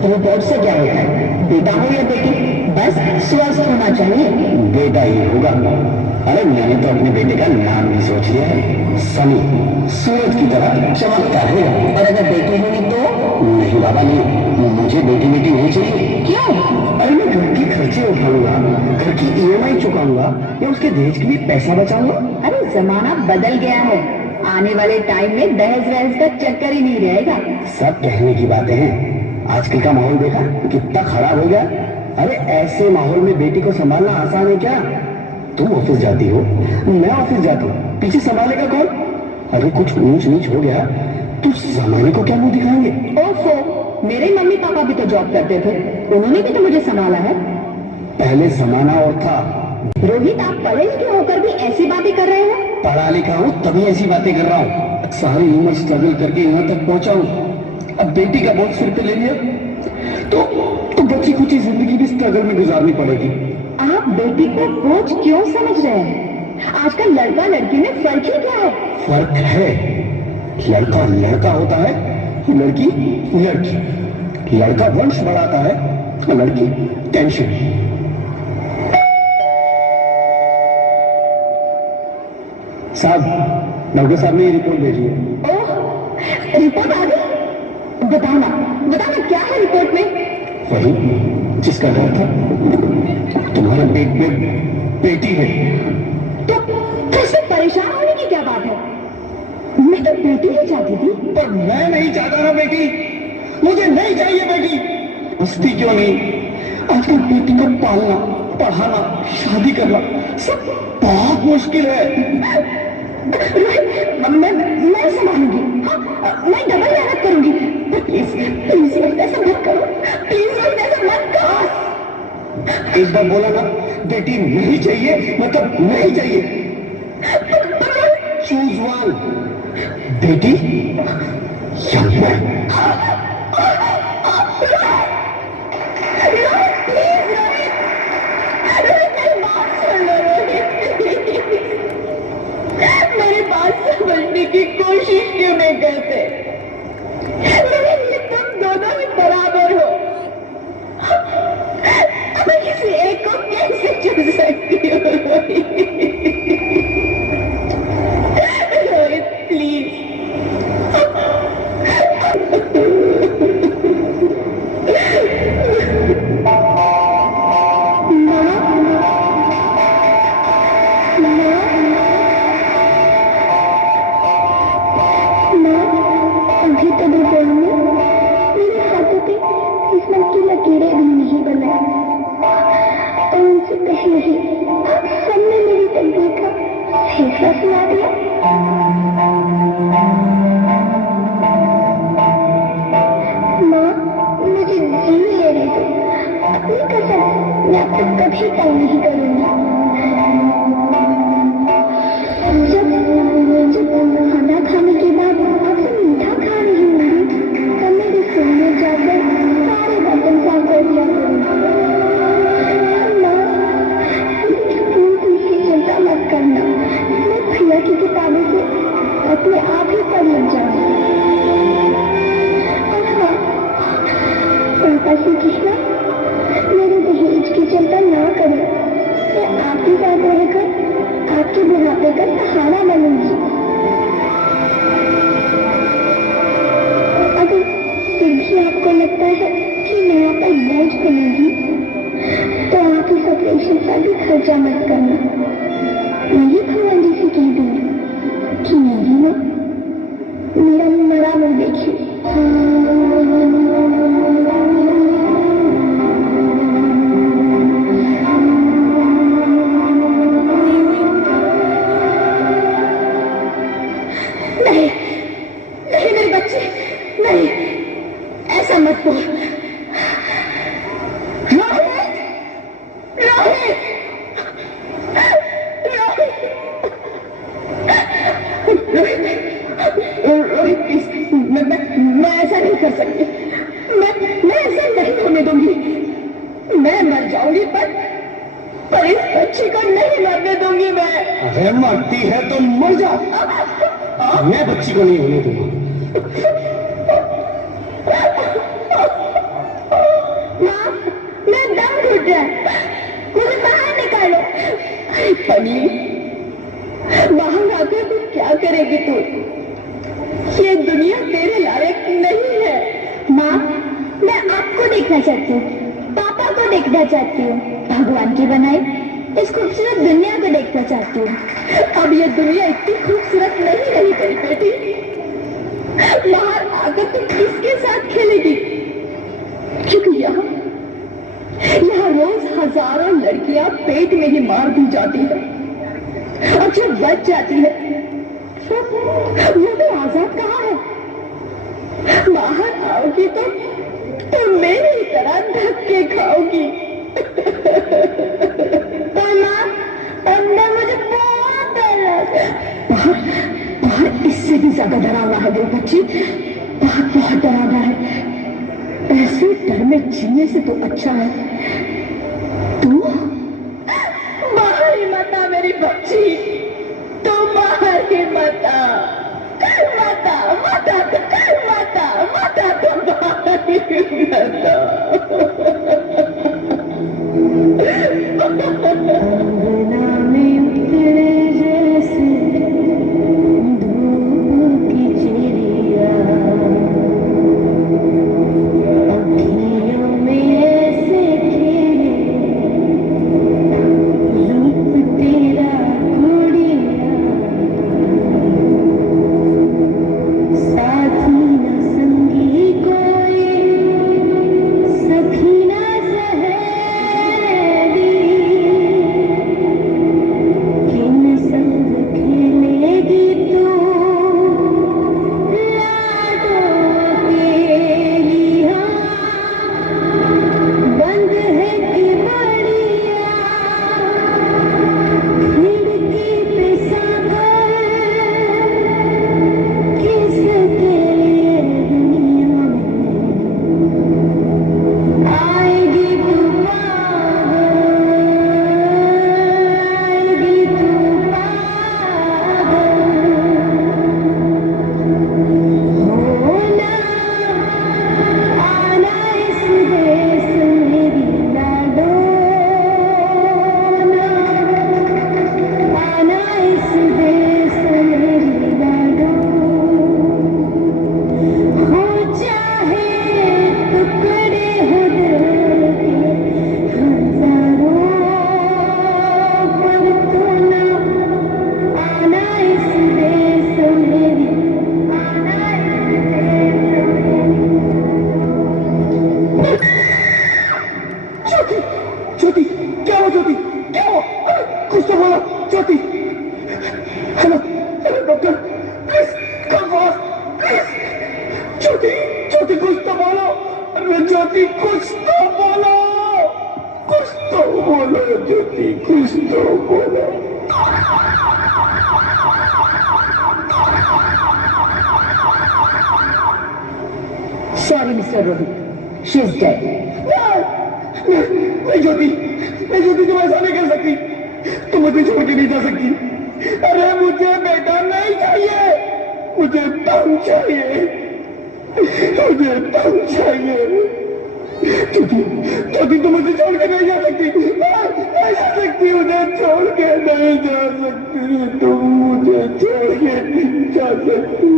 Report से क्या होता है? बेटा हो या बेटी, बस स्वस्थ होना चाहिए। बेटा ही होगा। अरे मैंने तो अपने बेटे का नाम भी सोच लिया है, सनी। सूरज की तरह चमकता है। और अगर बेटी होगी तो? नहीं बाबा नहीं, मुझे बेटी बेटी नहीं चाहिए। क्यों? अरे मैं घर के खर्चे उठाऊंगा, घर की ईएमआई चुकाऊंगा या उसके दहेज के लिए पैसा बचाऊंगा। अरे जमाना बदल गया है, आने वाले टाइम में दहेज वहेज का चक्कर ही नहीं रहेगा। सब कहने की बातें हैं, आजकल का माहौल देखा कितना खराब हो गया। अरे ऐसे माहौल में बेटी को संभालना आसान है क्या? तुम ऑफिस जाती हो, मैं ऑफिस जाता हूँ, पीछे संभालेगा कौन? अगर कुछ ऊंच नीच हो गया तो जमाने को क्या मुंह दिखाएंगे? ओफो, मेरे मम्मी पापा भी तो जॉब करते थे, उन्होंने भी तो मुझे संभाला है। पहले जमाना और था। रोहित, आप पढ़े लिखे होकर भी ऐसी बातें कर रहे हो? पढ़ा लिखा हूँ तभी ऐसी बातें कर रहा हूँ। सारी उम्र स्ट्रगल करके यहाँ तक पहुंचा हूँ, अब बेटी का बोझ सिर पे ले लिया तो बच्ची कुछ जिंदगी भी स्ट्रगल में गुजारनी पड़ेगी। आप बेटी को बोझ क्यों समझ रहे हैं? आजकल लड़का लड़की में फर्क ही क्या है? फर्क है, लड़का लड़का होता है, लड़की लड़की। लड़का वंश बढ़ाता है, लड़की टेंशन। साहब, डॉक्टर साहब ने ये रिपोर्ट भेजी है। ओह, रिपोर्ट आ गई? बताना बताना, क्या है रिपोर्ट में? वही जिसका डर था, तुम्हारे पेट में बेटी है। तो इसमें परेशान होने की क्या बात है? मैं तो बेटी ही चाहती थी। पर मैं नहीं चाहता ना बेटी, मुझे नहीं चाहिए बेटी। मस्ती क्यों नहीं, आजकल बेटी को पालना, पढ़ाना, शादी करना सब बहुत मुश्किल है। मैं संभालूंगी। हाँ, मैं डबल मेहनत करूंगी। प्लीज प्लीज ऐसा मत करो, प्लीज ऐसा मत करो। एक बार बोला ना, बेटी नहीं चाहिए मतलब नहीं चाहिए। चूज वन, बेटी या मैं। मेरी बात समझने की कोशिश क्यों नहीं करते? मेरे लिए तुम दोनों ही बराबर हो। मैं किसी एक को कैसे चुन सकती हूँ? रोहित प्लीज। अभी तो दोपहर में मेरे हाथों पे किस्मत की लकीरें भी नहीं बनाई, और उनसे पहले ही सबने मेरी तकदीर का फैसला सुना दिया। माँ, मुझे जीने लेने दो, अपनी कसम मैं आपको कभी तंग नहीं करूंगी। जब खाना खाने के बाद आपसे मीठा खा रही होंगी, तब मेरे सिर में जाकर सारे बर्तन साफ कर दिया करूंगी। स्कूल फीस की चिंता मत करना, मैं प्रिया की किताबें से अपने आप ही पढ़ लग जाऊंगी। और हाँ, पापा से कहना मेरे दहेज की चिंता ना करें, मैं आपके साथ रहकर आपके बुढ़ापे का सहारा बनूंगी। अगर फिर भी आपको लगता है कि मैं आप पर बोझ बनूंगी, तो आप इस ऑपरेशन का भी खर्चा मत करना। मैं भगवान जी से कह दूंगी कि मेरी माँ मेरा मरा मुंह देखी। नहीं नहीं मेरे बच्चे, नहीं, ऐसा मत बोल। रोहित, रोहित, रोहित प्लीज, मैं ऐसा नहीं कर सकती। मैं ऐसा नहीं होने दूंगी। मैं मर जाऊंगी पर इस बच्ची को नहीं मरने दूंगी मैं। अरे मरती है तो मर जा, मैं बच्ची को नहीं होने दूंगा। बनी, बाहर आकर तू क्या करेगी? तू ये दुनिया तेरे लायक नहीं है। माँ, मैं आपको देखना चाहती हूँ, पापा को देखना चाहती हूँ, भगवान की बनाई इस खूबसूरत दुनिया को देखना चाहती हूँ। अब ये दुनिया इतनी खूबसूरत नहीं रही तेरी बेटी। बाहर आकर तू किसके साथ खेलेगी? क्योंकि यहाँ रोज हजारों लड़कियां पेट में ही मार दी जाती है, और जो बच जाती है वो तो आजाद कहाँ है? बाहर आओगी तो मेरी तरह धक्के खाओगी। माँ, अंदर मुझे बहुत डर लगा। बाहर इससे भी ज्यादा डरावना है मेरी बच्ची, बहुत डरावना है। ऐसे डर में जीने से तो अच्छा है तू बाहर ही मत आ मेरी बच्ची, तू बाहर ही मत आ, मत आ, मत आ, मत आ, मत आ, तू बाहर ही मत आ। अंगना में उतरे जैसे धूप की चिड़िया, अखियों में ऐसे खेले रूप तेरा गुड़िया, साथी न संगी कोई, सखी न सहेली, किन संग खेलेगी तू लाडों के लिया, बंद है कि बढ़िया खिड़की पे सागर, किसके लिए दुनिया में आएगी तू पागल, आएगी तू पागल, होना आना इस देश मेरी लाडो, आना इस देश मेरी लाडो, हो चाहे टुकड़े हो दिल के हजारों, पर तू ना आना इस देश मेरी, आना इस देश मेरी। ज्योति, ज्योति, क्या हो ज्योति, क्या हो? कुछ तो बोलो Jyoti. Hello hello doctor, please come fast, please. Jyoti, Jyoti कुछ तो बोलो, अरे ज्योति कुछ तो बोलो, कुछ तो बोलो ज्योति, कुछ तो बोलो। Sorry mister Rohit, she is dead. नहीं ज्योति, नहीं ज्योति, तुम ऐसा नहीं कर सकती, तुम मुझे छोड़ के नहीं जा सकती। अरे मुझे बेटा नहीं चाहिए, मुझे तम चाहिए, मुझे तम चाहिए। ज्योति, ज्योति तुम मुझे छोड़ के नहीं जा सकती, नहीं जा सकती, मुझे छोड़ के नहीं जा सकती, तुम मुझे छोड़ के नहीं जा सकती।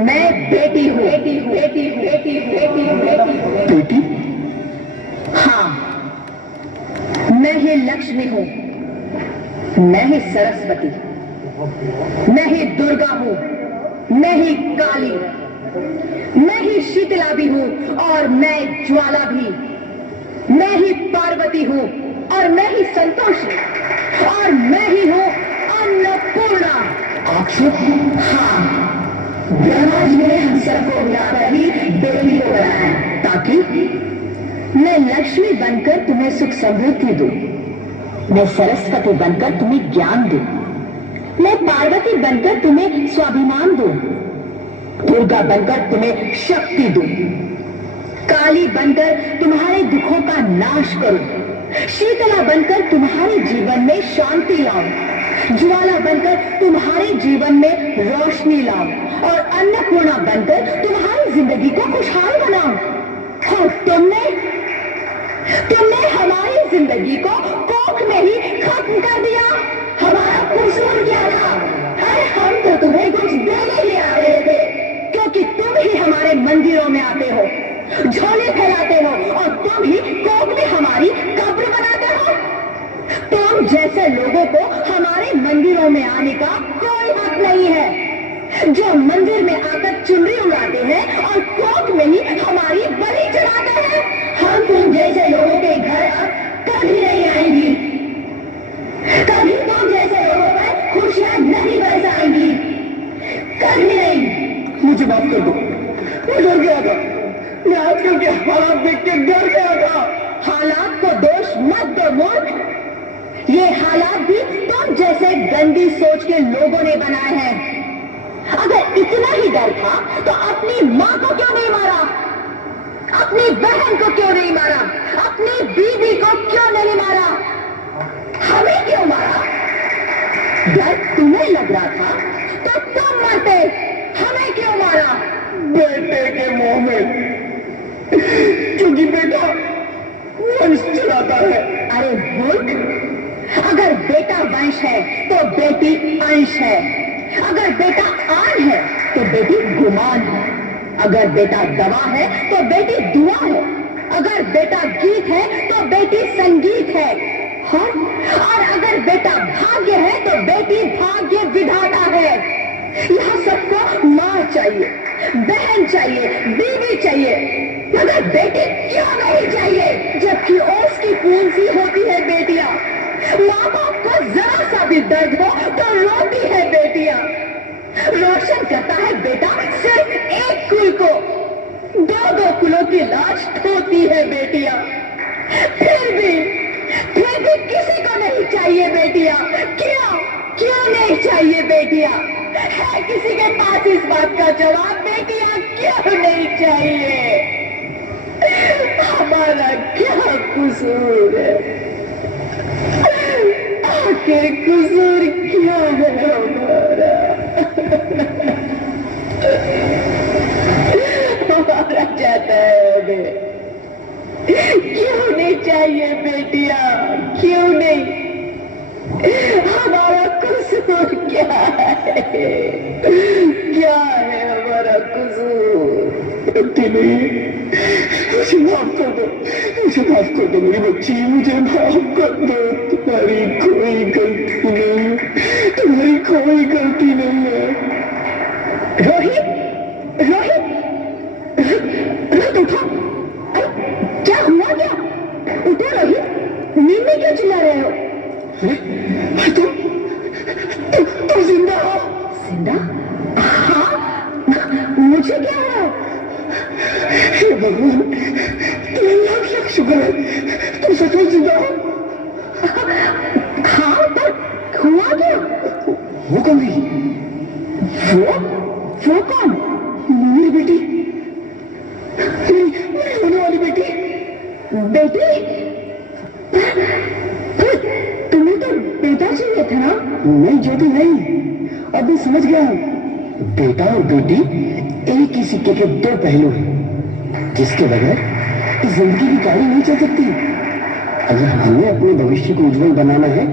मैं बेटी हूँ, बेटी हूँ, बेटी हूँ, बेटी हूँ, बेटी हूँ, बेटी हूँ। बेटी? हाँ, मैं ही लक्ष्मी हूँ, मैं ही सरस्वती, मैं ही दुर्गा हूँ, मैं ही काली, मैं ही शीतला भी हूँ, और मैं ज्वाला भी, मैं ही पार्वती हूँ, और मैं ही संतोषी, और मैं ही हूँ अन्नपूर्णा। हाँ, ब्रह्मा जी ने हम सबको मिलाकर ही बेटी को बनाया, ताकि मैं लक्ष्मी बनकर तुम्हें सुख समृद्धि दूं, मैं सरस्वती बनकर तुम्हें ज्ञान दूं, मैं पार्वती बनकर तुम्हें स्वाभिमान दूं, दुर्गा बनकर तुम्हें शक्ति दूं, काली बनकर तुम्हारे दुखों का नाश करूं, शीतला बनकर तुम्हारे जीवन में शांति लाऊं, ज्वाला बनकर तुम्हारे जीवन में रोशनी लाऊं, और अन्नपूर्णा बनकर तुम्हारी जिंदगी को खुशहाल बनाऊं। और तुमने हमारी जिंदगी को कोख में ही खत्म कर दिया। हमारा कसूर क्या था? अरे हम तो तुम्हें कुछ देने ही आ रहे थे, क्योंकि तुम ही हमारे मंदिरों में आते हो, झोले फैलाते हो, और तुम ही कोख में हमारी कब्र बनाते हो। तुम जैसे लोगों को हमारे मंदिरों में आने का कोई हक नहीं है, जो मंदिर में आकर चुनरी उड़ाते हैं और कोख में ही हमारी बलि चढ़ाते हैं। हम तुम जैसे लोगों के घर अब कभी नहीं आएंगी, कभी तुम जैसे लोगों पर खुशियां नहीं बरसाएंगी, कभी नहीं। मुझे माफ कर दो, मैं डर गया था, मैं आजकल के हालात देख के डर गया था। हालात को दोष मत दो मूर्ख, ये हालात भी तुम जैसे गंदी सोच के लोगों ने बनाए हैं। अगर इतना ही डर था तो अपनी मां को क्यों नहीं मारा, अपनी बहन को क्यों नहीं मारा, अपनी बीवी को क्यों नहीं मारा, हमें क्यों मारा? डर तुम्हें लग रहा था तो तुम मरते, हमें क्यों मारा? बेटे के मुंह में, क्योंकि बेटा वंश चलाता है। अरे मूर्ख, अगर बेटा वंश है तो बेटी अंश है, अगर बेटा आन है तो बेटी गुमान है, अगर बेटा दवा है तो बेटी दुआ है, अगर बेटा गीत है तो बेटी संगीत है, और अगर बेटा भाग्य है तो बेटी भाग्य विधाता है। यह सबको मां चाहिए, बहन चाहिए, बीवी चाहिए, मगर बेटी क्यों नहीं चाहिए? जबकि ओस की पूंजी होती है बेटियां, माँ बाप को जरा सा भी दर्द हो तो रोती है बेटियां, रोशन करता है बेटा सिर्फ एक कुल को, दो दो कुलों की लाश ढोती है बेटियां। फिर भी किसी को नहीं चाहिए बेटियां। क्यों नहीं चाहिए बेटियां? है किसी के पास इस बात का जवाब? बेटियां क्यों नहीं चाहिए? हमारा क्या कसूर है? आखिर कसूर क्या है हमारा? हमारा चाहता है हमें, क्यों नहीं चाहिए बेटियां? क्यों नहीं? हमारा कसूर क्या है? क्या है हमारा कसूर? मुझे माफ कर दो, मुझे माफ कर दो मेरी बच्ची, मुझे माफ कर दो। तुम्हारी कोई गलती नहीं है, तुम्हारी कोई गलती नहीं है। रोहित, उठो। क्या हुआ? क्या उठो रोहित, नींद में क्यों चिल्ला रहे हो? तुम जिंदा हो? जिंदा? हाँ, मुझे क्या है? हे भगवान, तुम्हें लाख लाख शुक्र है, तुम सचमुच जिंदा हो। हाँ, पर हुआ क्या? वो कौन थी? वो कौन? मेरी बेटी, मेरी होने वाली बेटी। तुम्हें तो बेटा चाहिए था ना? नहीं ज्योति, नहीं, अब मैं समझ गया हूं। बेटा और बेटी एक ही सिक्के के दो पहलू हैं, जिसके बगैर इस जिंदगी की गाड़ी नहीं चल सकती। अगर हमें अपने भविष्य को उज्जवल बनाना है